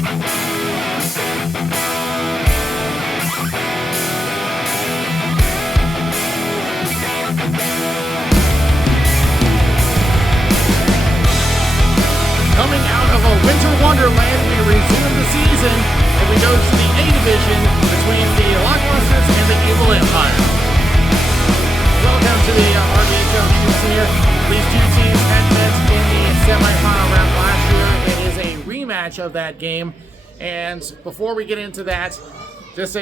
Coming out of a winter wonderland, we resume the season and we go to the A division between the Lockbusters and the Evil Empire. Welcome to the RBHL news here. These two teams had met in the semifinal round last year. It is a rematch of that game. And before we get into that, just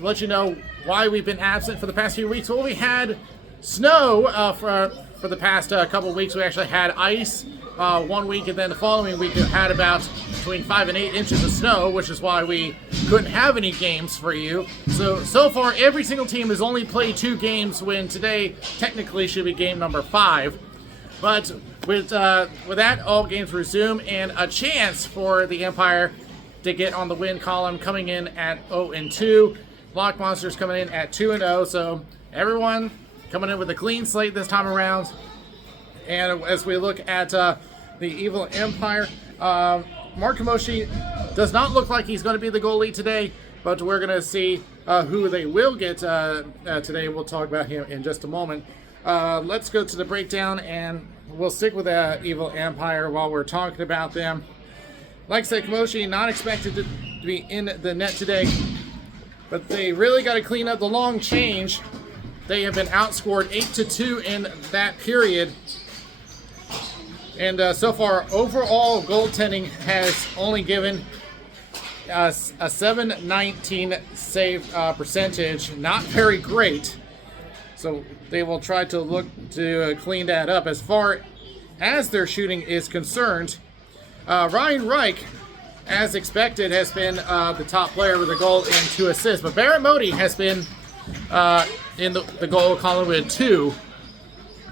let you know why we've been absent for the past few weeks. Well, we had snow for the past couple of weeks. We actually had ice 1 week, and then the following week we had about between 5 and 8 inches of snow, which is why we couldn't have any games for you. So far, every single team has only played 2 games, when today technically should be game number 5. But with that, all games resume, and a chance for the Empire to get on the win column, coming in at 0-2. Lock Monsters coming in at 2-0. So everyone coming in with a clean slate this time around. And as we look at the Evil Empire, Mark Kamoshi does not look like he's going to be the goalie today, but we're going to see who they will get today. We'll talk about him in just a moment. Let's go to the breakdown, and we'll stick with the Evil Empire while we're talking about them. Like I said, Kamoshi not expected to be in the net today, but they really got to clean up the long change. They have been outscored 8-2 in that period. And so far, overall goaltending has only given a .719 save percentage. Not very great. So they will try to look to clean that up. As far as their shooting is concerned, Ryan Reich, as expected, has been the top player with a goal and 2 assists. But Barrett Modi has been in the goal column with 2.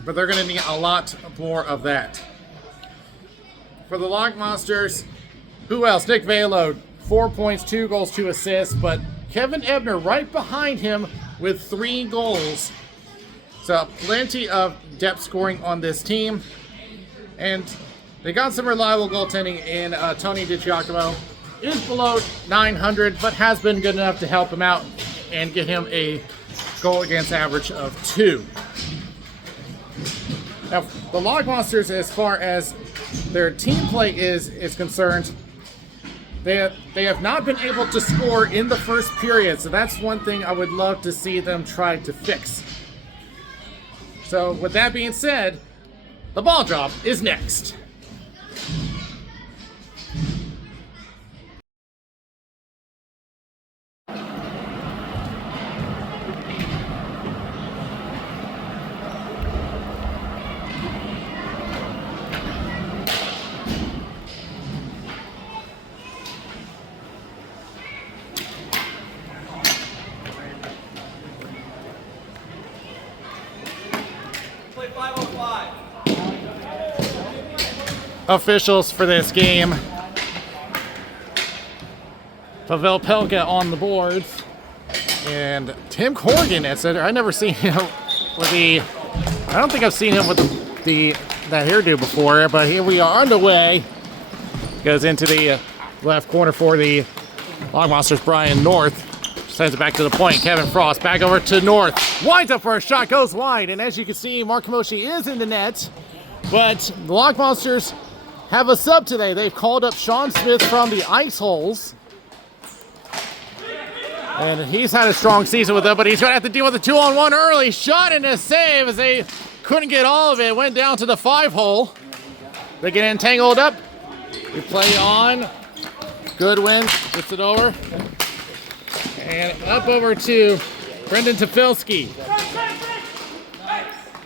But they're going to need a lot more of that. For the Lock Monsters, who else? Nick Velo, 4 points, 2 goals, 2 assists, but Kevin Ebner right behind him with 3 goals. So plenty of depth scoring on this team. And they got some reliable goaltending in Tony DiGiacomo. Is below 900, but has been good enough to help him out and get him a goal against average of 2. Now, the Lock Monsters, as far as their team play is concerned, they have not been able to score in the first period, so that's one thing I would love to see them try to fix. So with that being said, the ball drop is next. Officials for this game: Pavel Pelka on the boards, and Tim Corrigan at center. I never seen him with I don't think I've seen him with that hairdo before, but here we are underway. Goes into the left corner for the Lock Monsters. Brian North sends it back to the point. Kevin Frost back over to North. Winds up for a shot, goes wide, and as you can see, Mark Kamoshi is in the net, but the Lock Monsters have a sub today. They've called up Sean Smith from the Ice Holes. And he's had a strong season with them, but he's going to have to deal with a 2-on-1 early shot and a save as they couldn't get all of it. Went down to the 5-hole. They get entangled up. We play on. Goodwin gets it over. And up over to Brendan Tefilski.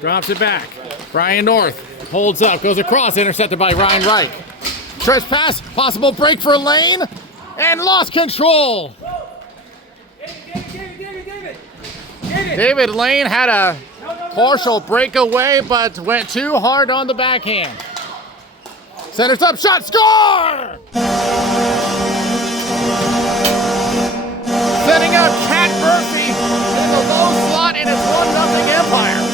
Drops it back. Brian North holds up, goes across, intercepted by Ryan Reich. Stretch pass, possible break for Lane, and lost control. David Lane had a partial breakaway, but went too hard on the backhand. Centers up, shot, score! Setting up Cat Murphy in the low slot, and it's 1-0 Empire.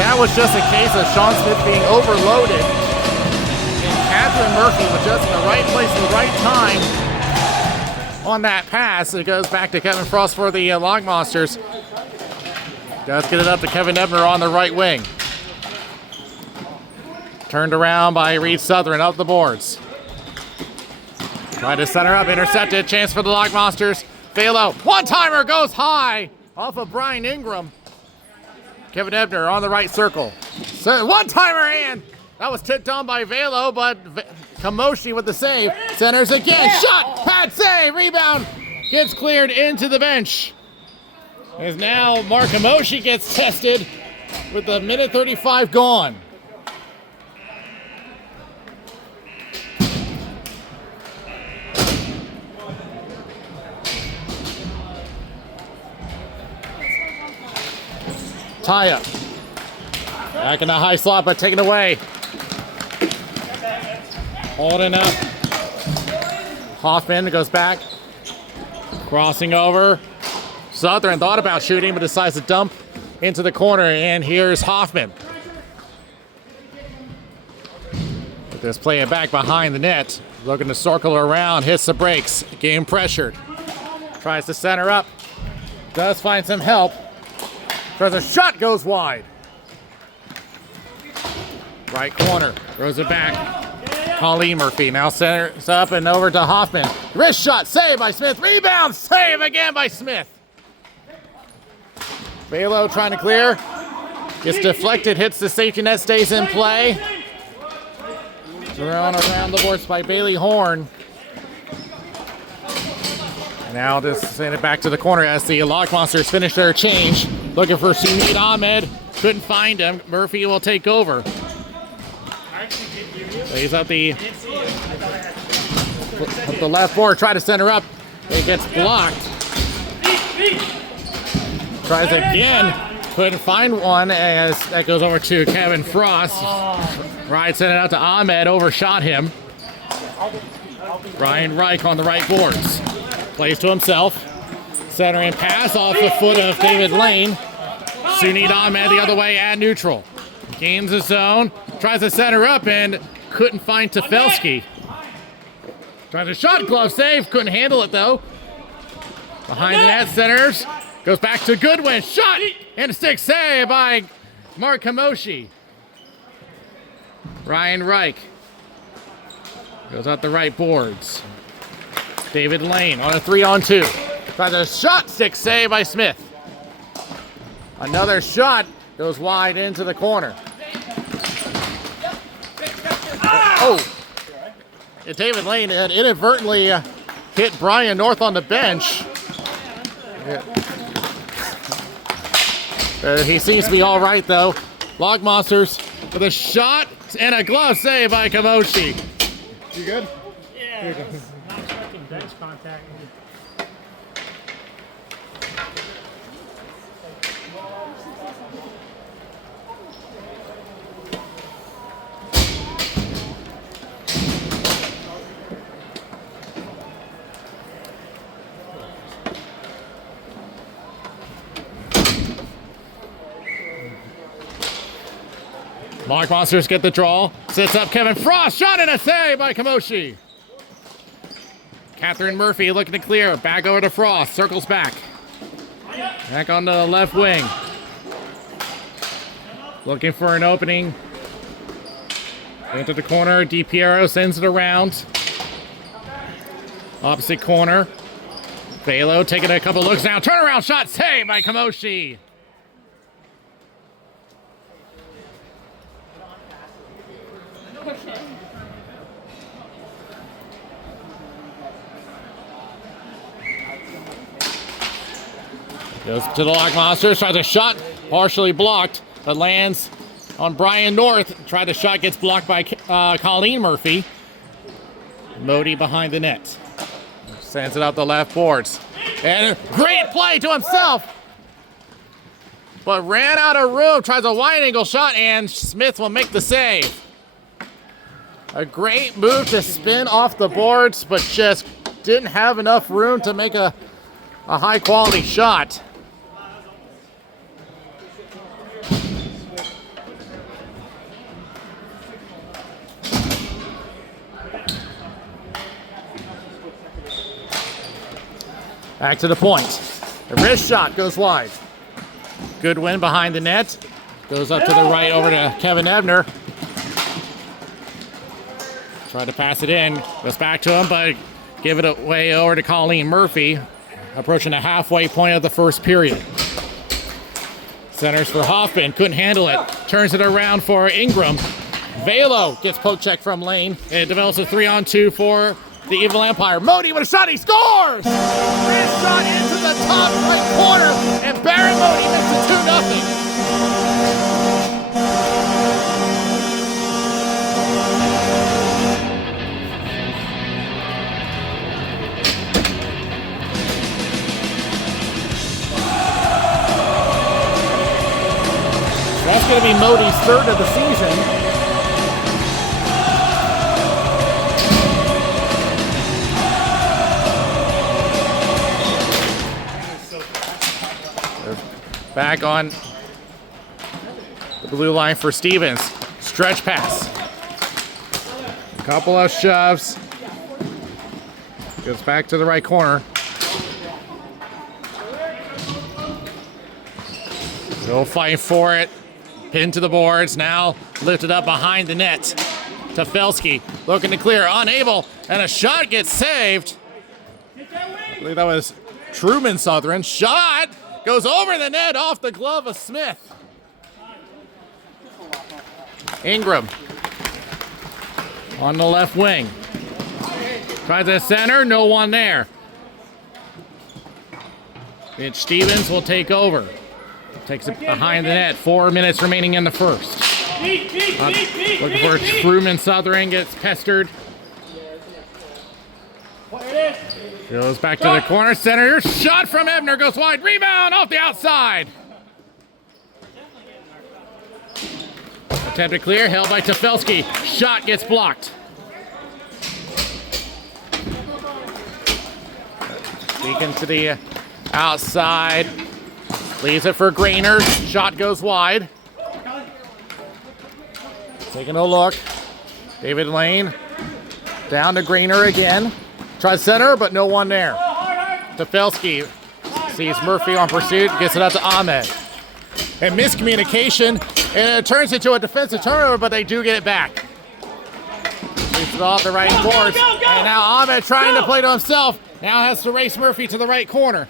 That was just a case of Sean Smith being overloaded. And Catherine Murphy was just in the right place at the right time on that pass. It goes back to Kevin Frost for the Log Monsters. Does get it up to Kevin Ebner on the right wing. Turned around by Reed Southern up the boards. Tried to center up, intercepted, chance for the Log Monsters. Velo, one-timer goes high off of Brian Ingram. Kevin Ebner on the right circle. So one-timer and that was tipped on by Velo, but Kamoshi with the save. Centers again, shot, pad save, rebound. Gets cleared into the bench. As now Mark Kamoshi gets tested with the minute 35 gone. Tie up. Back in the high slot, but taken away. Holding up. Hoffman goes back. Crossing over. Southern thought about shooting, but decides to dump into the corner. And here's Hoffman. Just playing back behind the net. Looking to circle around. Hits the brakes. Game pressured. Tries to center up. Does find some help. Tries a shot, goes wide. Right corner, throws it back. Colleen Murphy now centers up and over to Hoffman. Wrist shot, save by Smith. Rebound, save again by Smith. Velo trying to clear. Gets deflected, hits the safety net, stays in play. Thrown around the boards by Bailey Horn. Now just send it back to the corner as the Log Monsters finish their change. Looking for Sunit Ahmed. Couldn't find him. Murphy will take over. Lays up the left board. Try to center up. It gets blocked. Tries again. Couldn't find one as that goes over to Kevin Frost. Right, sent it out to Ahmed. Overshot him. Ryan Reich on the right boards. Plays to himself. Centering pass off the foot of David Lane. Sunit Ahmed the other way at neutral. Gains the zone. Tries to center up and couldn't find Tefelsky. Tries a shot, glove save. Couldn't handle it though. Behind the net, centers. Goes back to Goodwin. Shot and a stick save by Mark Kamoshi. Ryan Reich goes out the right boards. David Lane on a 3-on-2. Tries a shot, stick save by Smith. Another shot goes wide into the corner. Oh! And David Lane had inadvertently hit Brian North on the bench. He seems to be all right though. Log Monsters with a shot and a glove save by Kamoshi. You good? Yeah. Not expecting bench contact. Log Monsters get the draw. Sits up Kevin Frost. Shot and a save by Kamoshi. Catherine Murphy looking to clear. Back over to Frost. Circles back. Back onto the left wing. Looking for an opening. Into the corner. DiPiero sends it around. Opposite corner. Velo taking a couple looks now. Turnaround shot. Save by Kamoshi. Goes to the Log Monsters, tries a shot, partially blocked, but lands on Brian North. Tried a shot, gets blocked by Colleen Murphy. Modi behind the net. Sends it up the left boards. And a great play to himself. But ran out of room, tries a wide angle shot, and Smith will make the save. A great move to spin off the boards, but just didn't have enough room to make a high quality shot. Back to the point. The wrist shot goes wide. Good win behind the net. Goes up to the right over to Kevin Ebner. Tried to pass it in. Goes back to him, but give it away over to Colleen Murphy. Approaching the halfway point of the first period. Centers for Hoffman. Couldn't handle it. Turns it around for Ingram. Velo gets poke check from Lane. It develops a 3-on-2 for the Evil Empire. Modi with a shot. He scores! Wrist shot into the top right corner. And Baron Modi makes it 2-0. That's going to be Modi's third of the season. Back on the blue line for Stevens. Stretch pass. A couple of shoves. Goes back to the right corner. Still fighting for it. Pinned to the boards. Now lifted up behind the net. Tefelsky looking to clear. Unable. And a shot gets saved. I believe that was Truman Southern. Shot goes over the net off the glove of Smith. Ingram on the left wing. Tries to center. No one there. Mitch Stevens will take over. Takes it behind the net. 4 minutes remaining in the first. Looking for Truman Southern. Gets pestered. Goes back to the corner. Center. Shot from Ebner. Goes wide. Rebound off the outside. Attempt to clear. Held by Tefelsky. Shot gets blocked. Speaking to the outside. Leaves it for Grainer. Shot goes wide. Taking a look. David Lane. Down to Grainer again. Tries center, but no one there. Tefelsky sees Murphy on pursuit. Gets it out to Ahmed. And miscommunication. And it turns into a defensive turnover, but they do get it back. Leaves it off the right boards. And now Ahmed trying to play to himself. Now has to race Murphy to the right corner.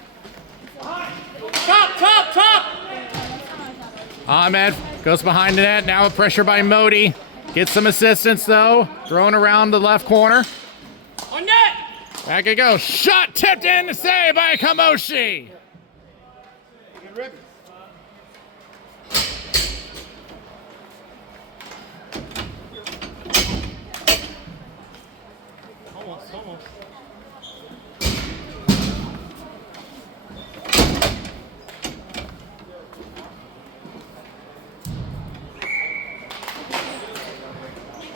Top! Ahmed goes behind the net. Now with pressure by Modi. Gets some assistance though. Thrown around the left corner. On net! Back it goes. Shot tipped in to save by Kamoshi. Almost.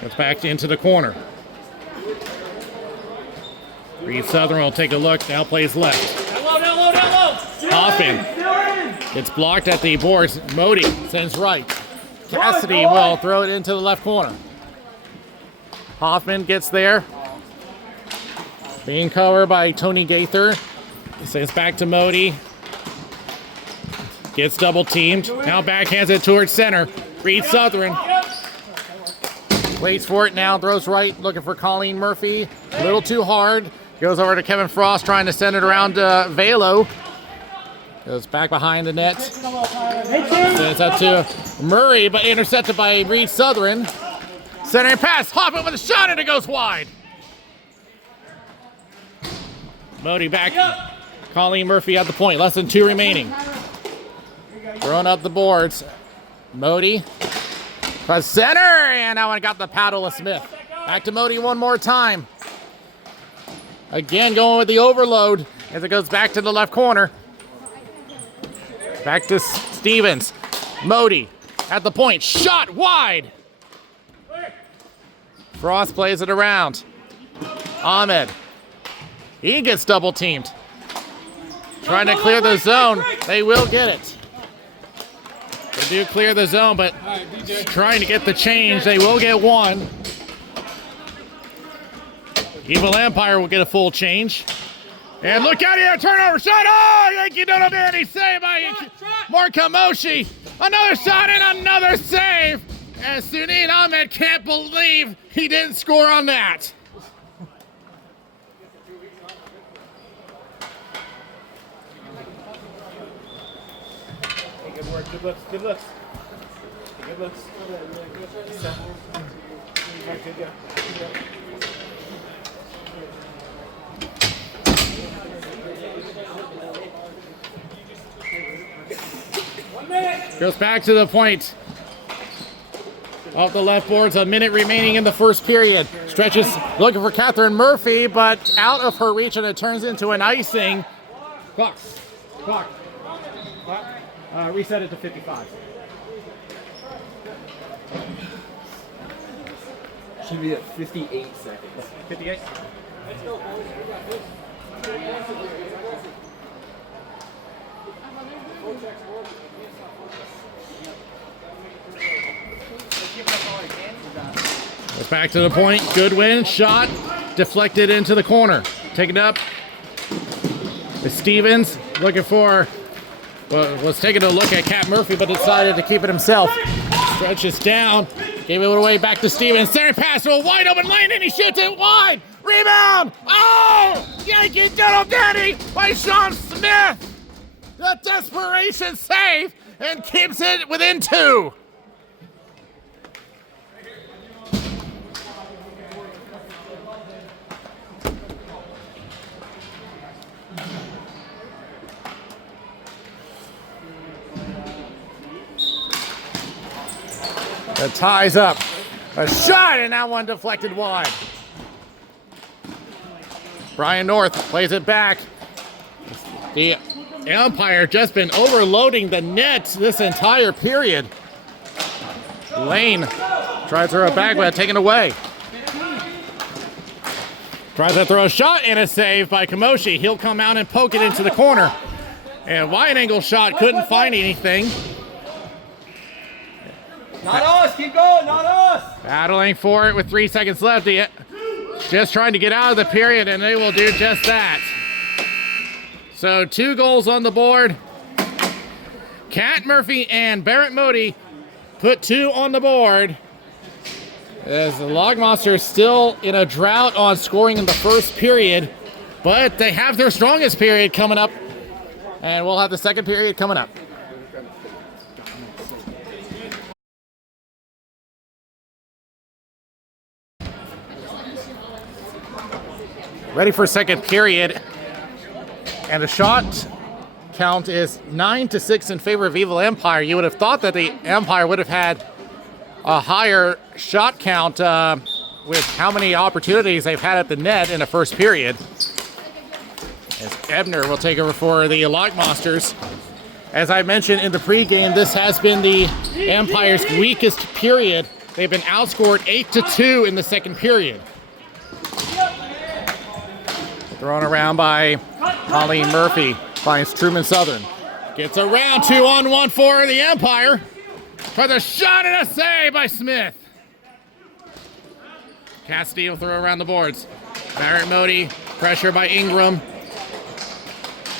Gets back into the corner. Reed Southern will take a look. Now plays left. Down low. Hoffman gets blocked at the boards. Modi sends right. Cassidy will throw it into the left corner. Hoffman gets there. Being covered by Tony Gaither. Sends back to Modi. Gets double teamed. Now backhands it towards center. Reed Southern. Waits for it now. Throws right. Looking for Colleen Murphy. A little too hard. Goes over to Kevin Frost trying to send it around to Velo. Goes back behind the net. Sends up to Murray, but intercepted by Reed Southern. Centering pass. Hoffman with a shot and it goes wide. Modi back. Colleen Murphy at the point. Less than 2 remaining. Throwing up the boards. Modi. Press center. And that one got the paddle of Smith. Back to Modi one more time. Again going with the overload as it goes back to the left corner. Back to Stevens. Modi at the point. Shot wide. Frost plays it around. Ahmed. He gets double teamed. Trying to clear the zone. They will get it. They do clear the zone, but trying to get the change. They will get one. Evil Empire will get a full change. And look out here, turnover shot. Oh, Yankee Doodle Dandy, save by Morkamoshi. Another shot and another save. And Sunit Ahmed can't believe he didn't score on that. Hey, good work, good looks, good looks. Good looks. Good go. Goes back to the point. Off the left boards, a minute remaining in the first period. Stretches looking for Catherine Murphy, but out of her reach, and it turns into an icing. Clock. Reset it to 55. Should be at 58 seconds. 58? Let's go, boys. We got this. Goes back to the point. Good win. Shot deflected into the corner. Taken up. Stevens looking for, was taking a look at Cat Murphy, but decided to keep it himself. Stretches down. Gave it away back to Stevens. Center pass to a wide open lane, and he shoots it wide. Rebound. Oh! Yankee Doodle Dandy by Sean Smith. The desperation save and keeps it within 2. That ties up. A shot, and that one deflected wide. Brian North plays it back. The umpire just been overloading the net this entire period. Lane tries to throw it back, but taken away. Tries to throw a shot and a save by Kamoshi. He'll come out and poke it into the corner. And wide angle shot, couldn't find anything. Not us, keep going, not us. Battling for it with 3 seconds left. Just trying to get out of the period, and they will do just that. So 2 goals on the board. Cat Murphy and Barrett Modi put 2 on the board. As the Log Monsters still in a drought on scoring in the first period, but they have their strongest period coming up, and we'll have the second period coming up. Ready for second period, and the shot count is 9-6 in favor of Evil Empire. You would have thought that the Empire would have had a higher shot count with how many opportunities they've had at the net in the first period. As Ebner will take over for the Lock Monsters. As I mentioned in the pregame, this has been the Empire's weakest period. They've been outscored 8-2 in the second period. Thrown around by Colleen Murphy, finds Truman Southern. Gets around 2-on-1 for the Empire. For the shot and a save by Smith. Cassidy will throw around the boards. Barrett Modi, pressure by Ingram.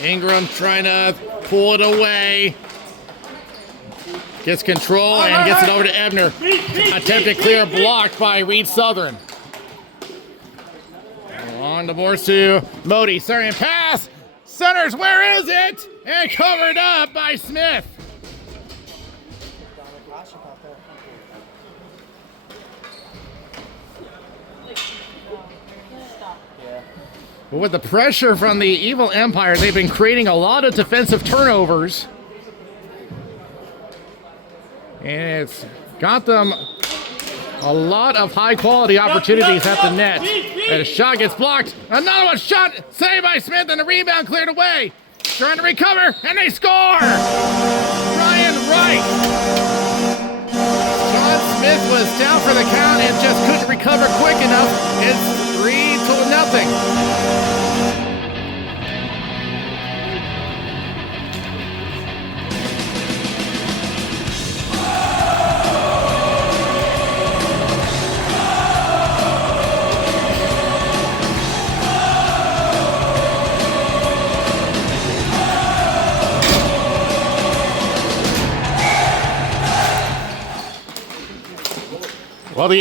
Ingram trying to pull it away. Gets control and gets it over to Ebner. Attempted clear blocked by Reed Southern. On the boards to Modi. Sorry, and pass. Centers, where is it? And covered up by Smith. But with the pressure from the Evil Empire, they've been creating a lot of defensive turnovers. And it's got them a lot of high-quality opportunities at the net. And a shot gets blocked. Another one shot, saved by Smith, and the rebound cleared away. Trying to recover, and they score! Ryan Wright. John Smith was down for the count and just couldn't recover quick enough. It's 3-0. Well,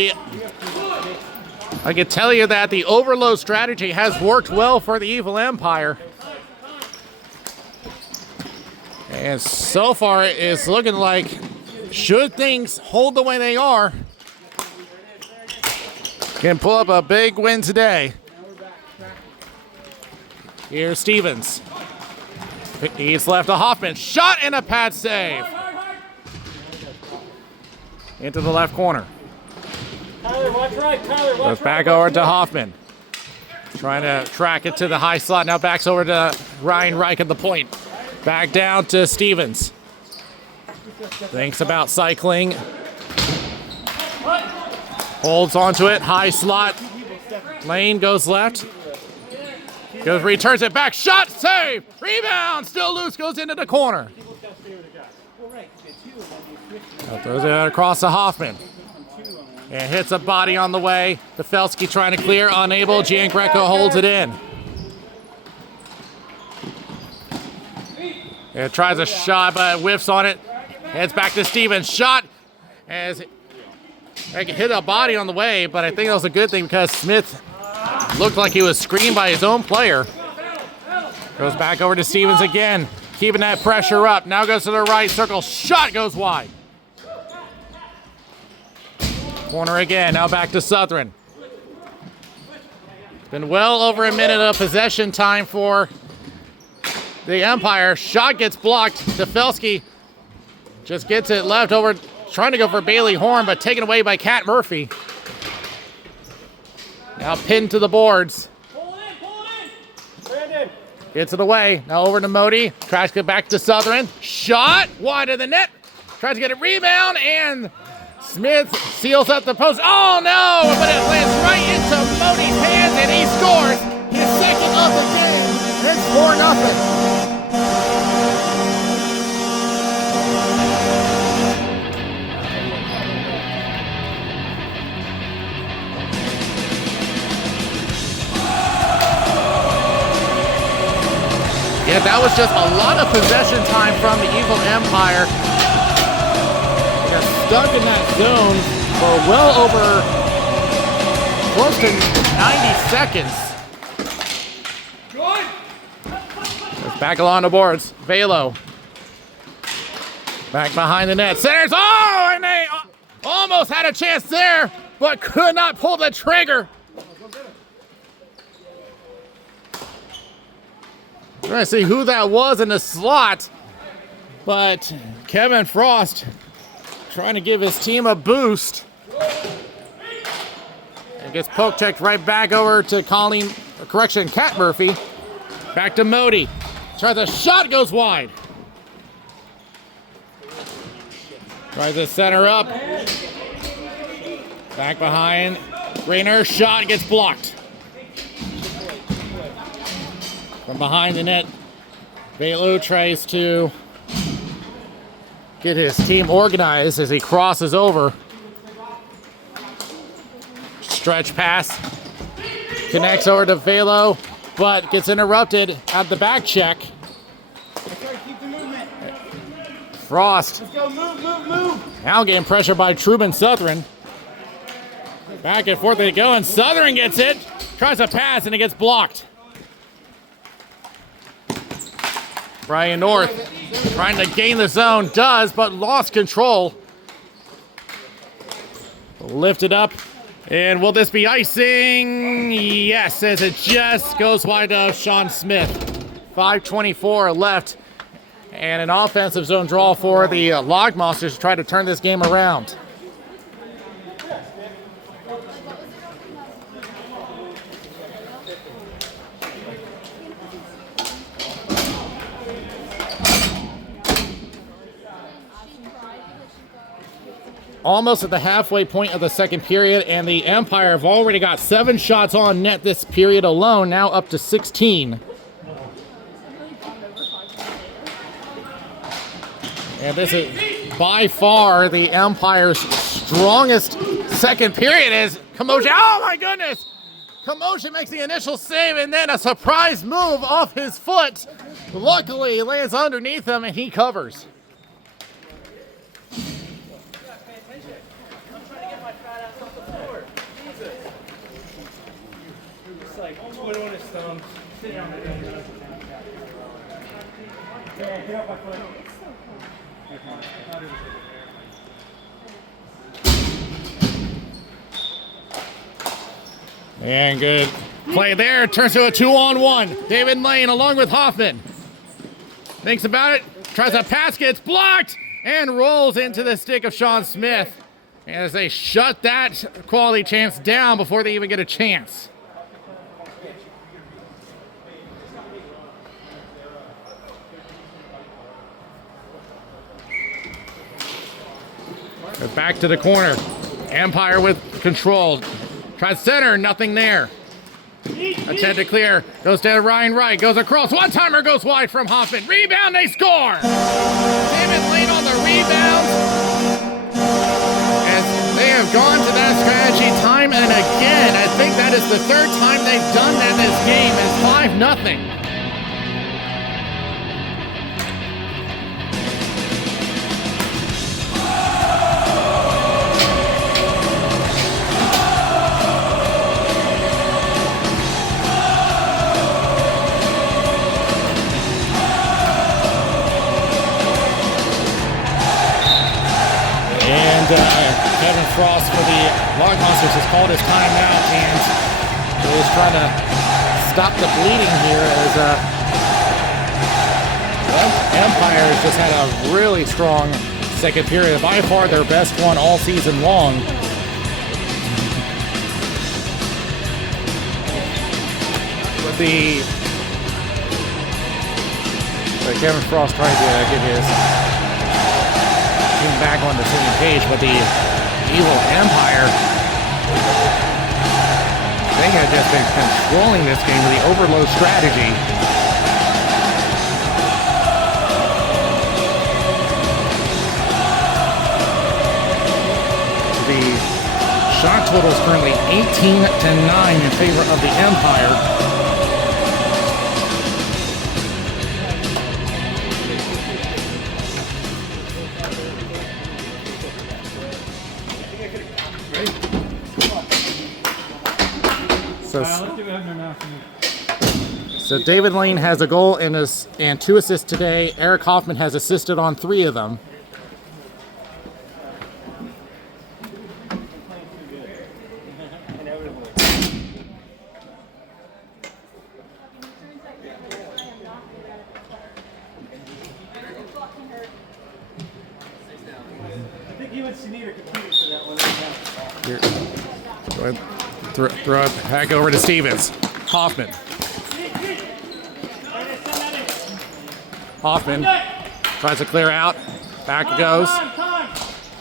I can tell you that the overload strategy has worked well for the Evil Empire. And so far, it's looking like, should things hold the way they are, can pull up a big win today. Here's Stevens. He's left to Hoffman. Shot and a pad save. Into the left corner. Tyler, watch right. Tyler, watch Goes back over to Hoffman. Trying to track it to the high slot. Now backs over to Ryan Reich at the point. Back down to Stevens. Thinks about cycling. Holds onto it. High slot. Lane goes left. Returns it back. Shot, save. Rebound. Still loose. Goes into the corner. Throws it across to Hoffman. And hits a body on the way. Pafelski trying to clear. Unable. Giangreco holds it in. And tries a shot, but whiffs on it. Heads back to Stevens. Shot as I hit a body on the way, but I think that was a good thing because Smith looked like he was screened by his own player. Goes back over to Stevens again, keeping that pressure up. Now goes to the right circle. Shot goes wide. Corner again. Now back to Southern. It's been well over a minute of possession time for the Empire. Shot gets blocked. Pafelski just gets it left over, trying to go for Bailey Horn, but taken away by Kat Murphy. Now pinned to the boards. Pull it in. Brandon. Gets it away. Now over to Modi. Tries to get back to Southern. Shot wide of the net. Tries to get a rebound, and Smith seals up the post. Oh no! But it lands right into Modi's hands, and he scores his second of the game. It's 4-0. Yeah, that was just a lot of possession time from the Evil Empire. They're stuck in that zone for well over close to 90 seconds. It's back along the boards. Velo. Back behind the net. Centers. Oh, and they almost had a chance there, but could not pull the trigger. We're trying to see who that was in the slot, but Kevin Frost trying to give his team a boost. And gets poke checked right back over to Kat Murphy. Back to Modi. Tries a shot, goes wide. Tries to center up. Back behind. Rainer, shot gets blocked. From behind the net, Velo tries to get his team organized as he crosses over. Stretch pass. Connects over to Velo, but gets interrupted at the back check. Frost. Let's go, move. Now getting pressure by Truman Southern. Back and forth they go, and Southern gets it. Tries to pass, and it gets blocked. Brian North trying to gain the zone, does, but lost control. Lifted up, and will this be icing? Yes, as it just goes wide of Sean Smith. 5:24 left, and an offensive zone draw for the Log Monsters to try to turn this game around. Almost at the halfway point of the second period, and the Empire have already got 7 shots on net this period alone, now up to 16. And this is by far the Empire's strongest second period as Kamosha, oh my goodness! Kamosha makes the initial save, and then a surprise move off his foot. Luckily, it lands underneath him, and he covers. foot on his thumb. Sit down. Yeah, get up my foot. And good play there. Turns to a 2-on-1. David Lane along with Hoffman. Thinks about it. Tries a pass, gets blocked, and rolls into the stick of Sean Smith. As they shut that quality chance down before they even get a chance. Back to the corner. Empire with control. Tries center, nothing there. Attempt to clear. Goes to Ryan Wright. Goes across. One-timer goes wide from Hoffman. Rebound, they score! David Lane on the rebound. As they have gone to that strategy time and again. I think that is the third time they've done that this game. It's 5-0. Kevin Frost for the Log Monsters has called his timeout and is trying to stop the bleeding here as Empire has just had a really strong second period. By far their best one all season long. With the Kevin Frost trying to get his team back on the same page, but the Evil Empire, they have just been controlling this game with the overload strategy. The shot total is currently 18-9 in favor of the Empire. So David Lane has a goal and 2 assists today. Eric Hoffman has assisted on 3 of them. I think you would need a computer for that one. Here. Throw it back over to Stevens. Hoffman. Hoffman tries to clear out. Back it goes.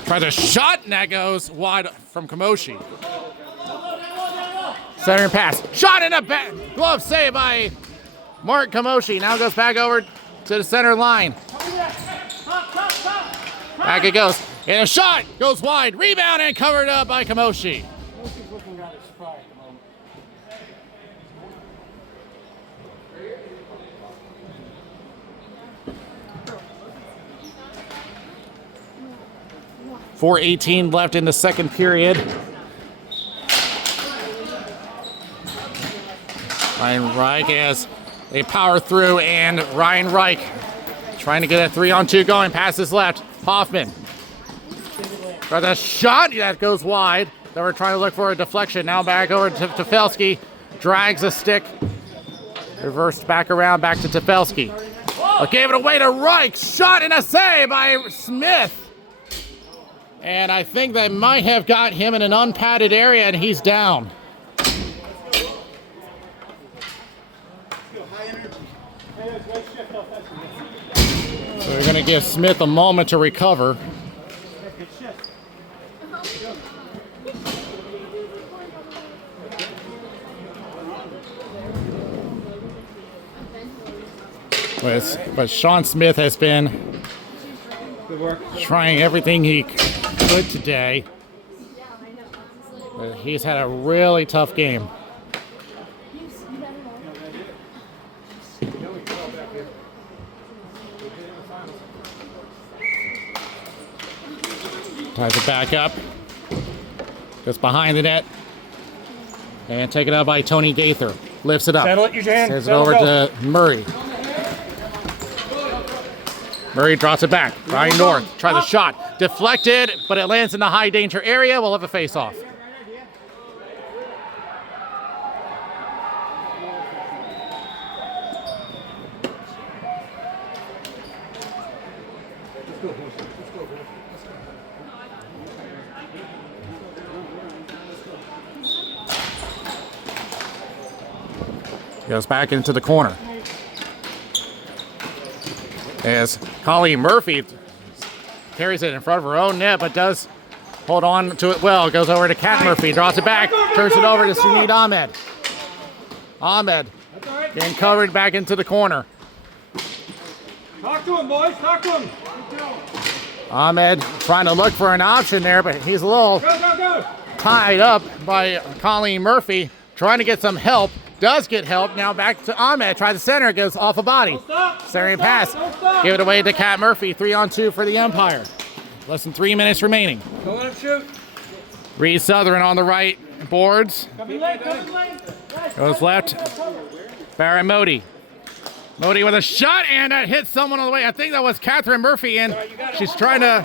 Tries a shot, and that goes wide from Kamoshi. Center and pass. Shot in a glove save by Mark Kamoshi. Now goes back over to the center line. Back it goes. And a shot goes wide. Rebound and covered up by Kamoshi. .4:18 left in the second period. Ryan Reich as they power through, and Ryan Reich trying to get a 3-on-2 going. Passes left. Hoffman. Tries a shot that goes wide. They were trying to look for a deflection. Now back over to Tefelsky. Drags a stick. Reversed back around, back to Tefelsky. Gave it away to Reich. Shot and a save by Smith. And I think they might have got him in an unpadded area, and he's down. So we're going to give Smith a moment to recover. But Sean Smith has been trying everything he could today. He's had a really tough game. Ties it back up. Goes behind the net. And taken out by Tony Gaither. Lifts it up. Settle it, use your hand. Sends it Settle, over go. to Murray. Murray drops it back. Ryan North tries a shot. Deflected, but it lands in the high danger area. We'll have a face-off. Goes back into the corner. As Colleen Murphy carries it in front of her own net, but does hold on to it well. Goes over to Kat Murphy, draws it back, turns it over to Sunit Ahmed. Ahmed getting covered back into the corner. Talk to him, boys. Talk to him. Ahmed trying to look for an option there, but he's a little tied up by Colleen Murphy, trying to get some help. Does get help. Now back to Ahmed. Tries the center. Goes off a body. Centering pass. Give it away to Kat Murphy. 3-on-2 for the Empire. Less than 3 minutes remaining. Go let him shoot. Reed Southern on the right boards. Goes left. Barrett Modi. Modi with a shot, and that hits someone on the way. I think that was Catherine Murphy, and she's a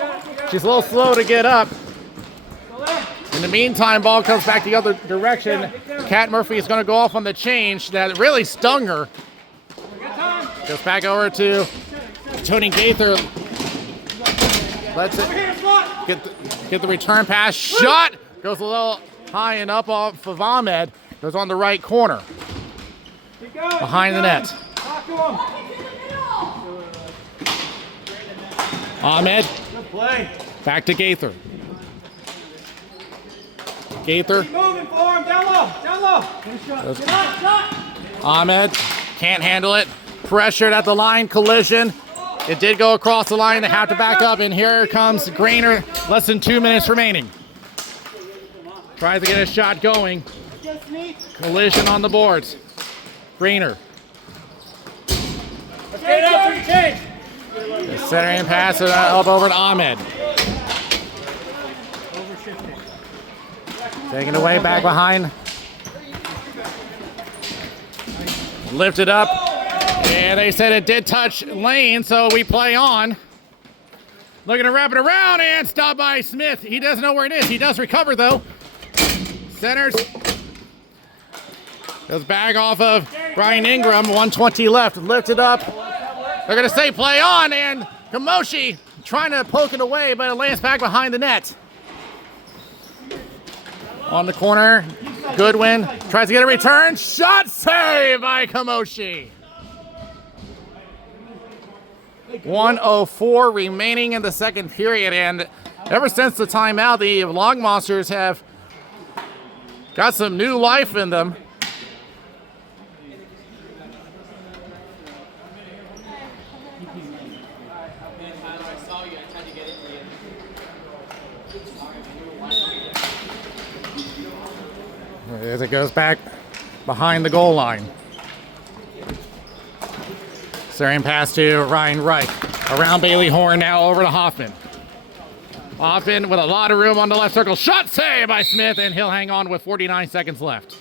little slow to get up. In the meantime, ball comes back the other direction. Kat Murphy is going to go off on the change that really stung her. Goes back over to Tony Gaither. Lets it get the return pass. Shot goes a little high and up off of Ahmed. Goes on the right corner. Behind the net. Ahmed. Back to Gaither. Gaither. Moving for him. Down low. Ahmed can't handle it. Pressured at the line. Collision. It did go across the line. They have to back up. And here comes Grainer. Less than 2 minutes remaining. Tries to get a shot going. Collision on the boards. Grainer. The centering pass up over to Ahmed. Taking it away back behind. Lifted up. And they said it did touch Lane, so we play on. Looking to wrap it around and stopped by Smith. He doesn't know where it is. He does recover though. Centers. Goes back off of Brian Ingram. 1:20 left. Lifted up. They're going to say play on, and Kamoshi trying to poke it away, but it lands back behind the net. On the corner, Goodwin tries to get a return. Shot save by Kamoshi. 1:04 remaining in the second period, and ever since the timeout, the Long Monsters have got some new life in them. As it goes back behind the goal line. Centering pass to Ryan Reich. Around Bailey Horn now over to Hoffman. Hoffman with a lot of room on the left circle. Shot save by Smith, and he'll hang on with 49 seconds left.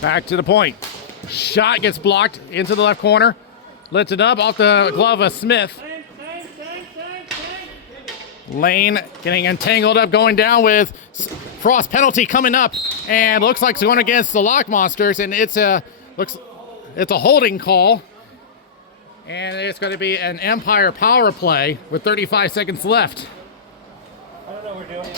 Back to the point. Shot gets blocked into the left corner. Lifts it up off the glove of Smith. Lane getting entangled up, going down with Frost penalty coming up, and looks like it's going against the Lock Monsters, and it's a holding call, and it's going to be an Empire power play with 35 seconds left. I don't know what we're doing.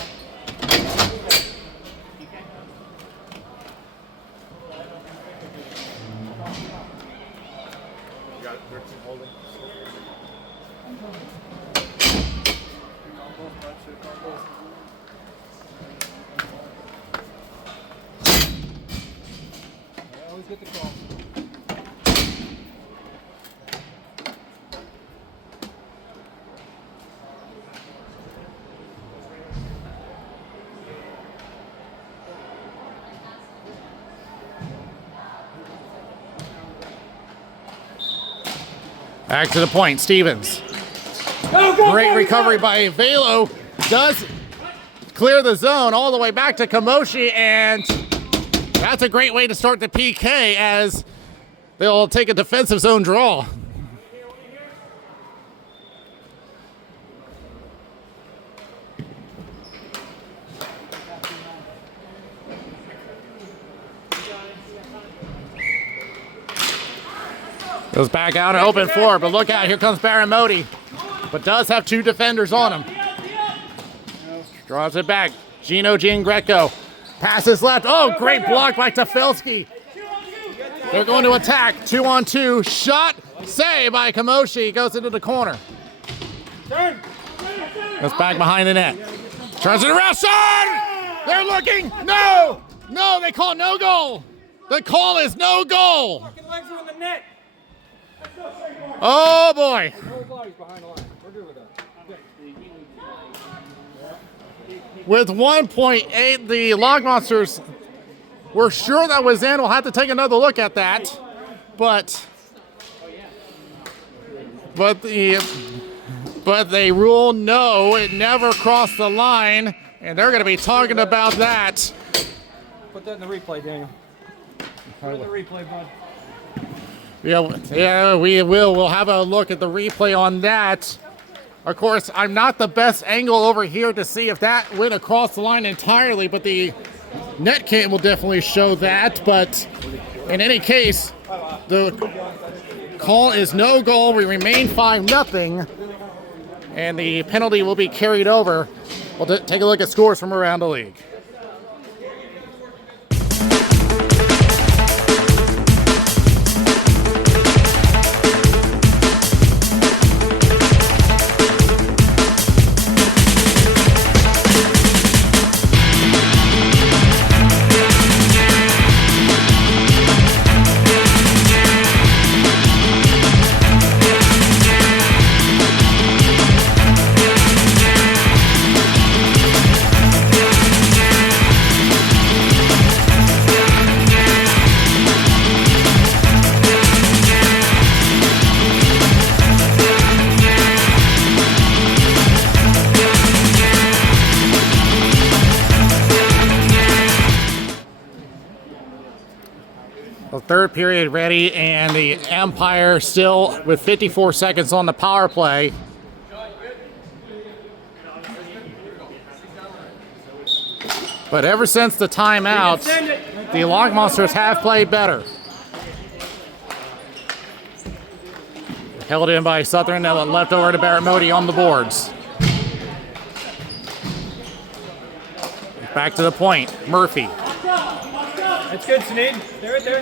Get the call. Back to the point, Stevens. Great recovery by Velo. Does clear the zone all the way back to Kamoshi, and that's a great way to start the PK as they'll take a defensive zone draw. Goes back out and open floor, but look out, here comes Baramoti. But does have 2 defenders on him. Draws it back. Gino Giangreco. Passes left. Oh, great block by Tefelsky. They're going to attack. 2-on-2. Shot. Save by Kamoshi. Goes into the corner. Goes back behind the net. Turns it around. Shot! They're looking. No! No, they call no goal. The call is no goal. Oh, boy. With 1.8, the Log Monsters were sure that was in. We'll have to take another look at that. But they rule no. It never crossed the line. And they're going to be talking about that. Put that in the replay, Daniel. Put it in the replay, bud. Yeah, we will. We'll have a look at the replay on that. Of course, I'm not the best angle over here to see if that went across the line entirely, but the net cam will definitely show that. But in any case, the call is no goal. We remain 5-0, and the penalty will be carried over. We'll take a look at scores from around the league. Third period ready, and the Empire still with 54 seconds on the power play. But ever since the timeouts, the Log Monsters have played better. Held in by Southern, now left over to Baramoti on the boards. Back to the point, Murphy. That's good, Sinead. They're right there.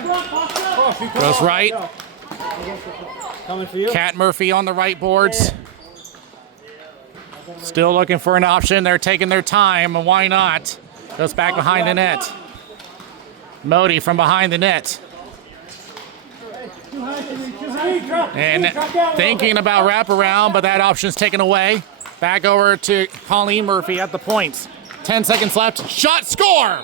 Goes right. Coming for you. Cat Murphy on the right boards. Still looking for an option. They're taking their time, and why not? Goes back behind the net. Modi from behind the net. And thinking about wraparound, but that option's taken away. Back over to Colleen Murphy at the points. 10 seconds left. Shot, score!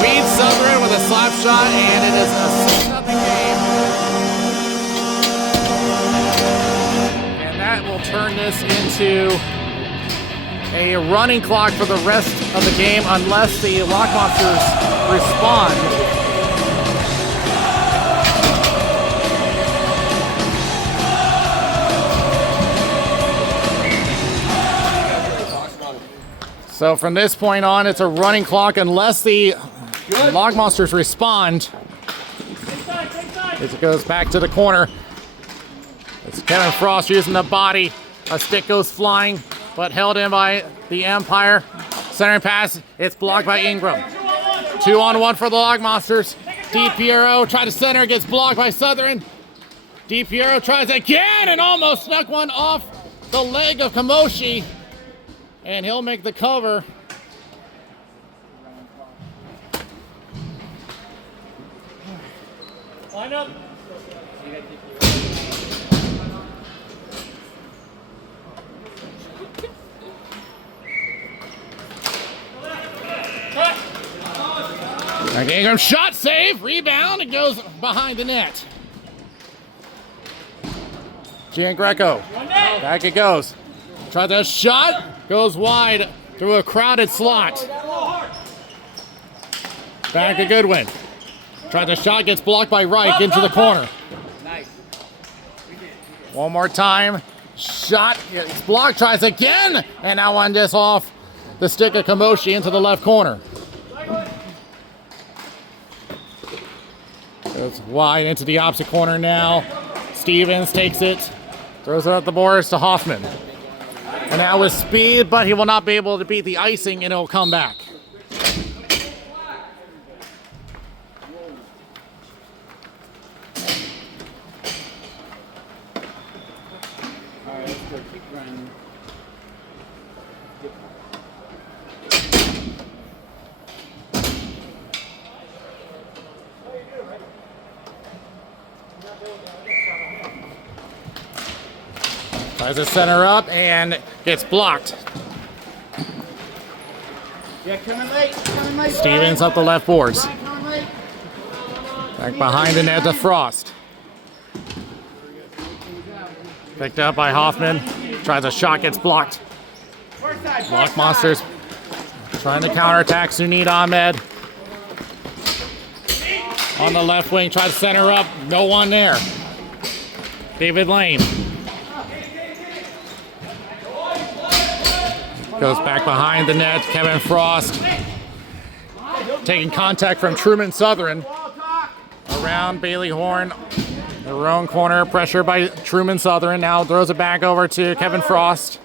Reed Southern with a slap shot, and it is a 6-0 game. And that will turn this into a running clock for the rest of the game unless the Log Monsters respond. So from this point on, it's a running clock unless the Log Monsters respond. As it goes back to the corner. It's Kevin Frost using the body. A stick goes flying, but held in by the Empire. Centering pass, it's blocked by Ingram. 2-on-1 for the Log Monsters. DiPiero tries to center, gets blocked by Southern. DiPiero tries again and almost snuck one off the leg of Kamoshi. And he'll make the cover. Line up. Ingram shot save, rebound, it goes behind the net. Giangreco, back it goes. Try the shot, goes wide through a crowded slot. Back to Goodwin. Try the shot, gets blocked by Reich into the corner. One more time. Shot, it's blocked, tries again, and that one just off the stick of Kamoshi into the left corner. Goes wide into the opposite corner now. Stevens takes it, throws it up the boards to Hoffman. And now with speed, but he will not be able to beat the icing, and it'll come back. Tries to center up and gets blocked. Yeah, coming late. Stevens up the left boards. Back behind the net to Frost. Picked up by Hoffman. Tries a shot, gets blocked. Lock Monsters trying to counterattack Sunit Ahmed. On the left wing, tries to center up. No one there. David Lane. Goes back behind the net. Kevin Frost taking contact from Truman Southern. Around Bailey Horn. Their own corner. Pressure by Truman Southern. Now throws it back over to Kevin Frost.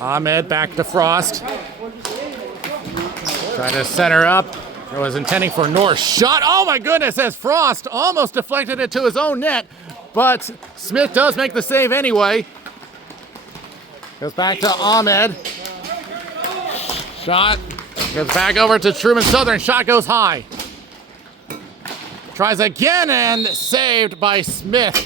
Ahmed back to Frost. Trying to center up. It was intending for North. Shot. Oh my goodness, as Frost almost deflected it to his own net. But Smith does make the save anyway. Goes back to Ahmed. Shot. Goes back over to Truman Southern. Shot goes high. Tries again and saved by Smith.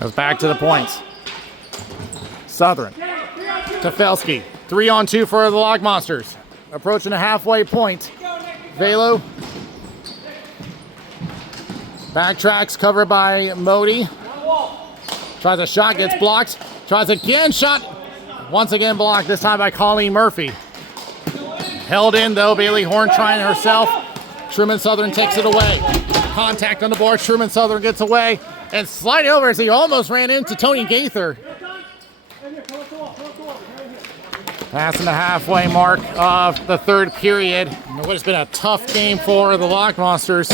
Goes back to the points. Southern. Tefelsky. 3-on-2 for the Lock Monsters. Approaching the halfway point. Velo. Backtracks covered by Modi. Tries a shot, gets blocked. Tries again, shot. Once again blocked, this time by Colleen Murphy. Held in though, Bailey Horn trying herself. Truman Southern takes it away. Contact on the board, Truman Southern gets away. And sliding over as he almost ran into Tony Gaither. Passing the halfway mark of the third period. What has been a tough game for the Lock Monsters.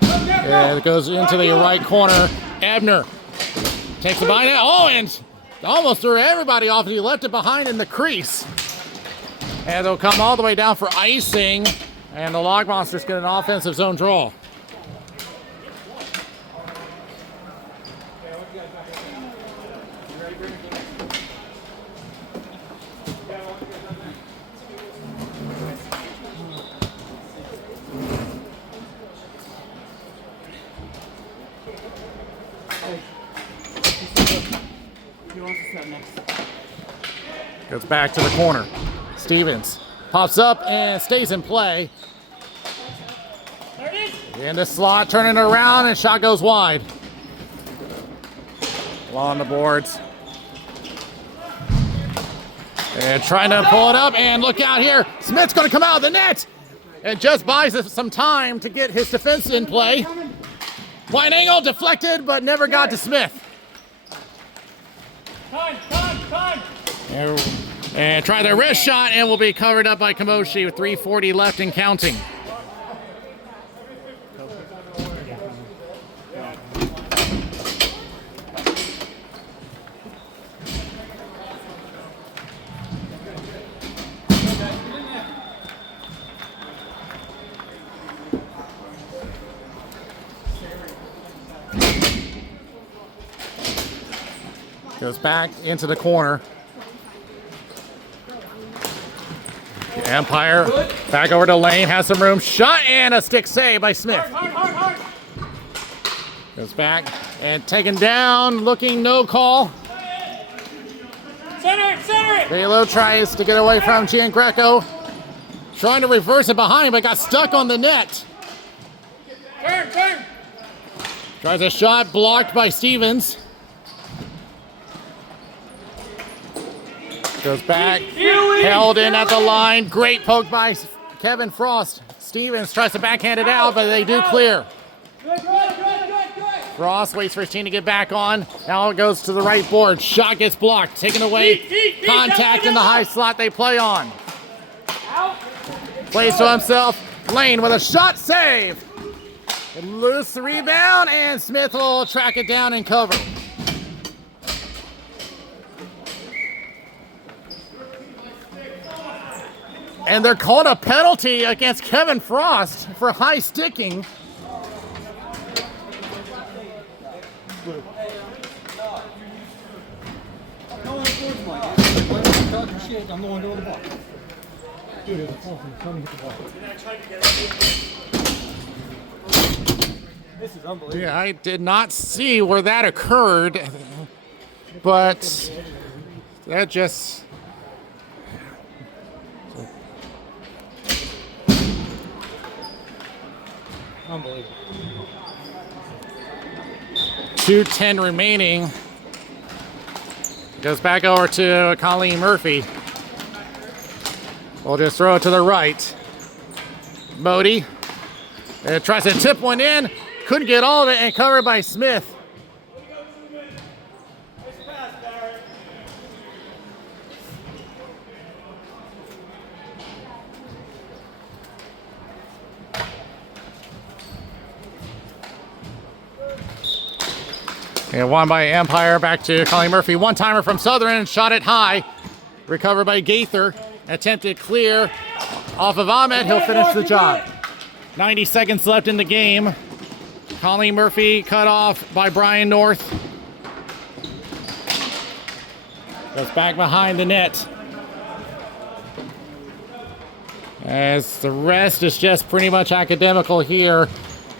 And it goes into the right corner. Ebner takes the behind. Oh, and almost threw everybody off. He left it behind in the crease. And they'll come all the way down for icing. And the Lock Monsters get an offensive zone draw. Goes back to the corner. Stevens pops up and stays in play. In the slot, turning it around, and shot goes wide. Along the boards. And trying to pull it up, and look out here. Smith's going to come out of the net. And just buys us some time to get his defense in play. Wide angle, deflected, but never got to Smith. Time. And try the wrist shot, and will be covered up by Kamoshi with 3:40 left and counting. Goes back into the corner. The Empire back over to Lane, has some room. Shot and a stick save by Smith. Goes back and taken down, looking no call. Center! Balo tries to get away from Giangreco. Trying to reverse it behind, but got stuck on the net. Turn! Tries a shot, blocked by Stevens. Goes back, held in at the line. Great poke by Kevin Frost. Stevens tries to backhand it out, but they do clear. Frost waits for his team to get back on. Now it goes to the right board. Shot gets blocked, taken away. Contact in the high slot they play on. Plays to himself. Lane with a shot save. Loose rebound, and Smith will track it down and cover. And they're called a penalty against Kevin Frost for high sticking. I'm the one doing the ball. Dude, there's a fourth one. Tell me hit the ball. This is unbelievable. Yeah, I did not see where that occurred, but that just... Unbelievable. 2:10 remaining. Goes back over to Colleen Murphy. We'll just throw it to the right. Modi tries to tip one in. Couldn't get all of it, and covered by Smith. And won by Empire. Back to Colleen Murphy. One-timer from Southern. Shot it high. Recovered by Gaither. Attempted clear off of Ahmed. He'll finish the job. 90 seconds left in the game. Colleen Murphy cut off by Brian North. Goes back behind the net. As the rest is just pretty much academical here.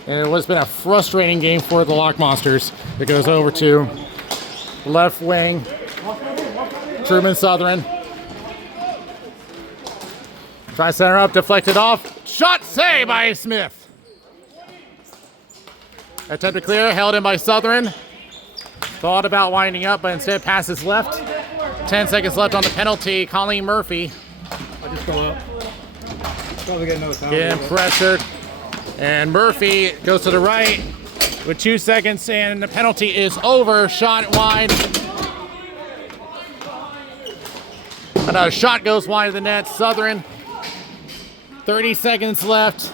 And it has been a frustrating game for the Lock Monsters. It goes over to left wing. Truman Southern. Try center up, deflected off. Shot save by Smith. Attempt to clear, held in by Southern. Thought about winding up, but instead passes left. 10 seconds left on the penalty. Colleen Murphy. I just go up. Probably get another time. Getting pressured. And Murphy goes to the right with 2 seconds, and the penalty is over. Shot wide. Another shot goes wide of the net. Southern. 30 seconds left.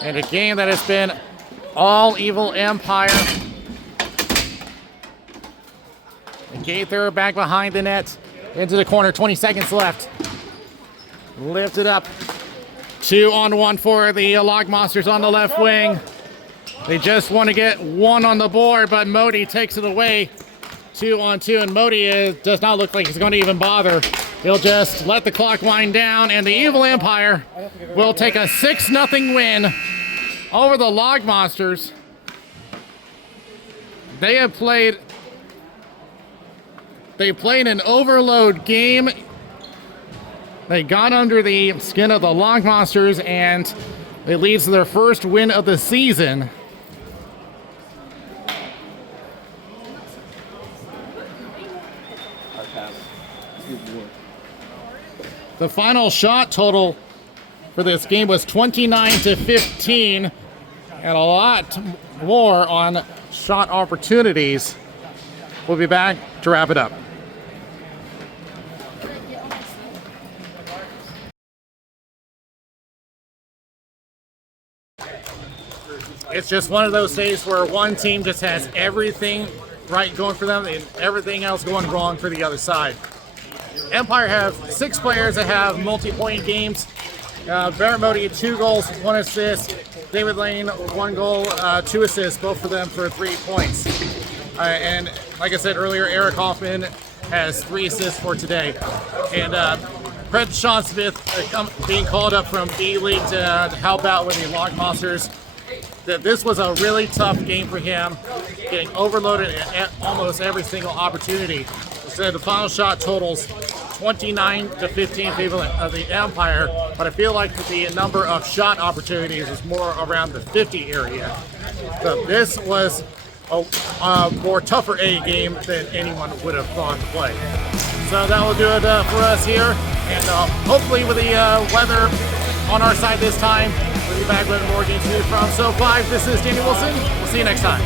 And a game that has been all evil Empire. And Gaither back behind the net. Into the corner. 20 seconds left. Lifted up. 2-on-1 for the Lock Monsters on the left wing. They just want to get one on the board, but Modi takes it away. 2-on-2, and Modi does not look like he's going to even bother. He'll just let the clock wind down, and the Evil Empire will take a 6-0 win over the Lock Monsters. They played an overload game. They got under the skin of the Lock Monsters, and it leads to their first win of the season. The final shot total for this game was 29-15, and a lot more on shot opportunities. We'll be back to wrap it up. It's just one of those days where one team just has everything right going for them and everything else going wrong for the other side. Empire have 6 players that have multi-point games. Barrett Modi, 2 goals, 1 assist. David Lane, 1 goal, 2 assists, both of them for 3 points. And like I said earlier, Eric Hoffman has 3 assists for today. And credit to Sean Smith being called up from B League to help out with the Lock Monsters. That this was a really tough game for him, getting overloaded at almost every single opportunity. So the final shot totals 29 to 15 in favor of the Empire, but I feel like the number of shot opportunities was more around the 50 area. So this was a more tougher A game than anyone would have thought to play. So that will do it for us here, and hopefully with the weather on our side this time, we'll be back with more games to do from So 5. This is Danny Wilson. We'll see you next time.